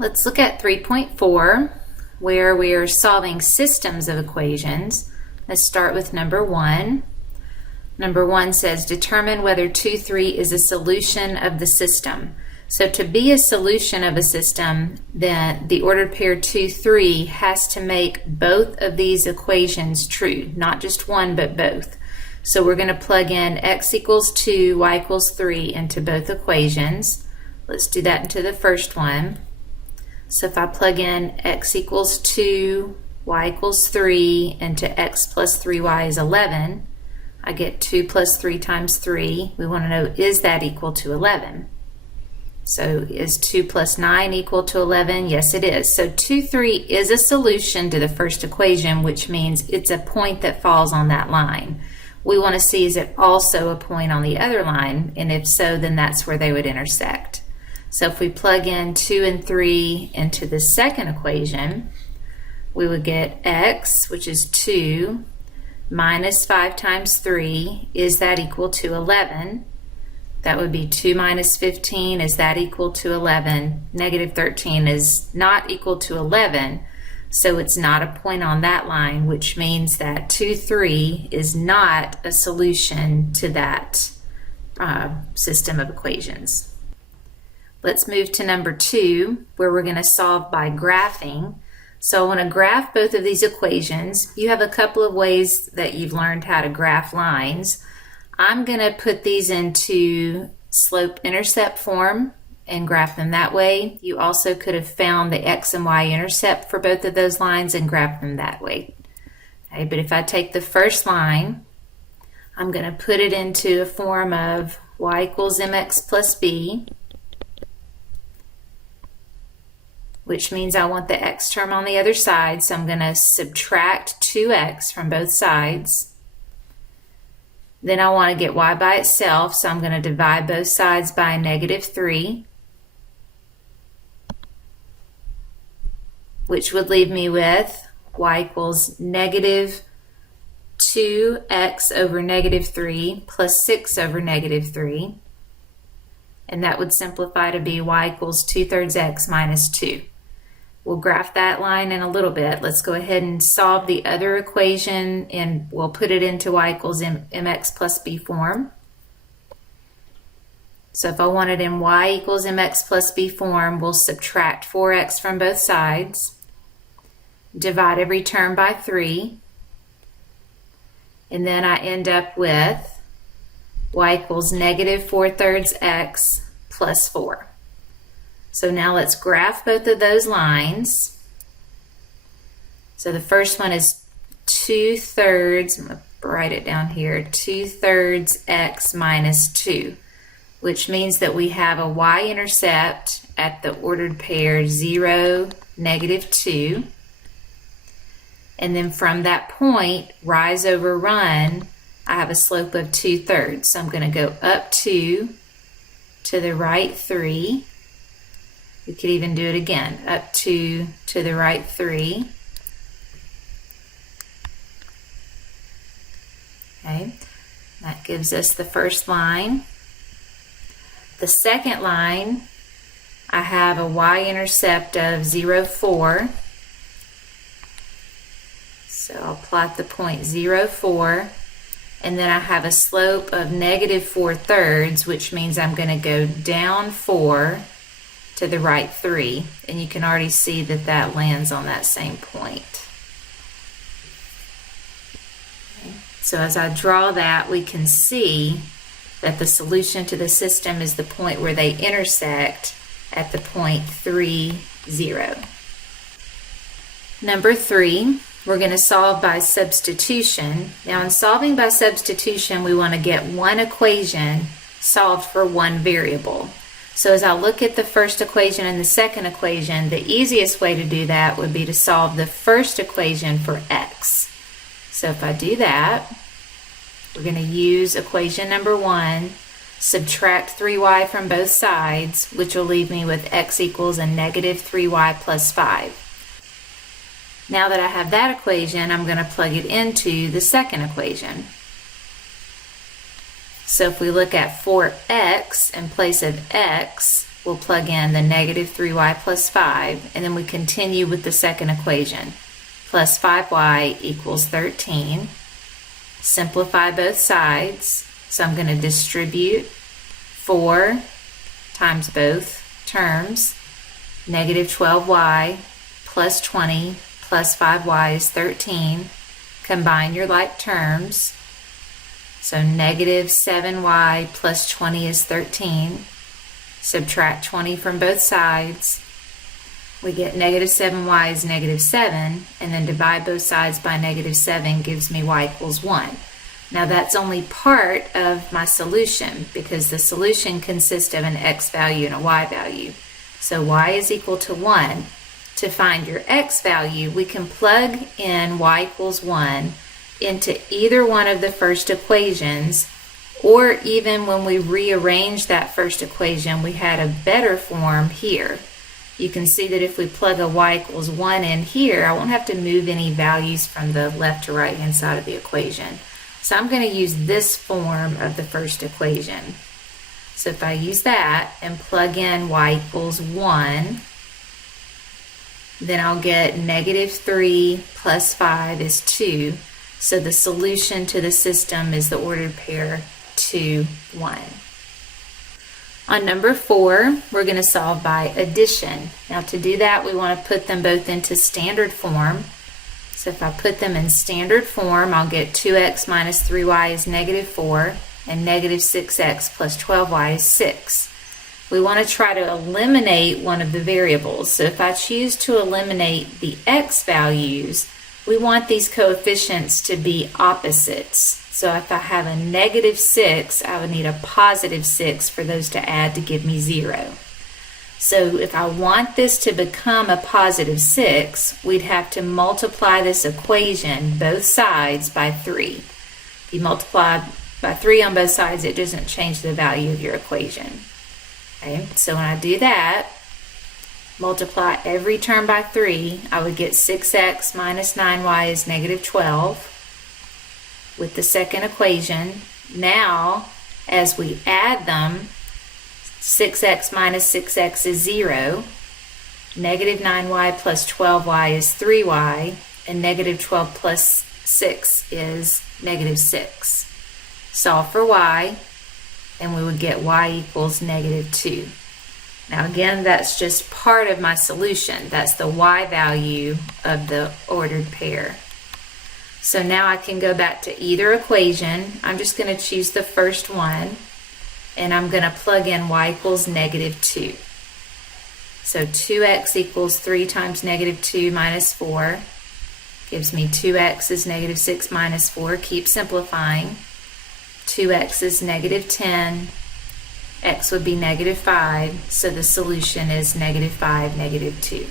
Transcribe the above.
Let's look at 3.4, where we are solving systems of equations. Let's start with number 1. Number 1 says, determine whether 2, 3 is a solution of the system. So to be a solution of a system, then the ordered pair 2, 3 has to make both of these equations true, not just one, but both. So we're going to plug in x equals 2, y equals 3 into both equations. Let's do that into the first one. So if I plug in x equals 2, y equals 3 into x plus 3y is 11, I get 2 plus 3 times 3. We want to know, is that equal to 11? So is 2 plus 9 equal to 11? Yes, it is. So 2, 3 is a solution to the first equation, which means it's a point that falls on that line. We want to see, is it also a point on the other line? And if so, then that's where they would intersect. So if we plug in 2 and 3 into the second equation, we would get x, which is 2, minus 5 times 3. Is that equal to 11? That would be 2 minus 15. Is that equal to 11? Negative 13 is not equal to 11, so it's not a point on that line, which means that 2, 3 is not a solution to that system of equations. Let's move to number 2, where we're going to solve by graphing. So I want to graph both of these equations. You have a couple of ways that you've learned how to graph lines. I'm going to put these into slope-intercept form and graph them that way. You also could have found the x and y intercept for both of those lines and graph them that way. Okay, but if I take the first line, I'm going to put it into a form of y equals mx plus b, which means I want the x term on the other side, so I'm going to subtract 2x from both sides. Then I want to get y by itself, so I'm going to divide both sides by negative 3, which would leave me with y equals negative 2x over negative 3 plus 6 over negative 3. And that would simplify to be y equals 2/3 x minus 2. We'll graph that line in a little bit. Let's go ahead and solve the other equation, and we'll put it into y equals mx plus b form. So if I want it in y equals mx plus b form, we'll subtract 4x from both sides, divide every term by 3, and then I end up with y equals negative 4/3 x plus 4. So now let's graph both of those lines. So the first one is 2/3, I'm going to write it down here, 2/3 x minus 2, which means that we have a y-intercept at the ordered pair 0, negative 2. And then from that point, rise over run, I have a slope of 2/3. So I'm going to go up 2, to the right 3. We could even do it again, up 2, to the right 3. Okay, that gives us the first line. The second line, I have a y-intercept of 0, 4. So I'll plot the point 0, 4. And then I have a slope of negative 4/3, which means I'm going to go down 4 to the right 3, and you can already see that that lands on that same point. Okay. So as I draw that, we can see that the solution to the system is the point where they intersect at the point 3, 0. Number 3, we're going to solve by substitution. Now in solving by substitution, we want to get one equation solved for one variable. So as I look at the first equation and the second equation, the easiest way to do that would be to solve the first equation for x. So if I do that, we're going to use equation number 1, subtract 3y from both sides, which will leave me with x equals a negative 3y plus 5. Now that I have that equation, I'm going to plug it into the second equation. So if we look at 4x in place of x, we'll plug in the negative 3y plus 5, and then we continue with the second equation. Plus 5y equals 13. Simplify both sides, so I'm going to distribute 4 times both terms. Negative 12y plus 20 plus 5y is 13. Combine your like terms. So negative 7y plus 20 is 13. Subtract 20 from both sides. We get negative 7y is negative 7, and then divide both sides by negative 7 gives me y equals 1. Now that's only part of my solution, because the solution consists of an x value and a y value. So y is equal to 1. To find your x value, we can plug in y equals 1 into either one of the first equations, or even when we rearrange that first equation, we had a better form here. You can see that if we plug a y equals 1 in here, I won't have to move any values from the left to right hand side of the equation. So I'm going to use this form of the first equation. So if I use that and plug in y equals 1, then I'll get negative 3 plus 5 is 2. So the solution to the system is the ordered pair 2, 1. On number 4, we're going to solve by addition. Now to do that, we want to put them both into standard form. So if I put them in standard form, I'll get 2x minus 3y is negative 4, and negative 6x plus 12y is 6. We want to try to eliminate one of the variables. So if I choose to eliminate the x values, we want these coefficients to be opposites. So if I have a negative 6, I would need a positive 6 for those to add to give me 0. So if I want this to become a positive 6, we'd have to multiply this equation, both sides, by 3. If you multiply by 3 on both sides, it doesn't change the value of your equation. Okay, so when I do that, multiply every term by 3, I would get 6x minus 9y is negative 12 with the second equation. Now, as we add them, 6x minus 6x is 0, negative 9y plus 12y is 3y, and negative 12 plus 6 is negative 6. Solve for y, and we would get y equals negative 2. Now again, that's just part of my solution. That's the y value of the ordered pair. So now I can go back to either equation. I'm just going to choose the first one, and I'm going to plug in y equals negative 2. So 2x equals 3 times negative 2 minus 4 gives me 2x is negative 6 minus 4. Keep simplifying. 2x is negative 10. X would be negative 5, so the solution is negative 5, negative 2.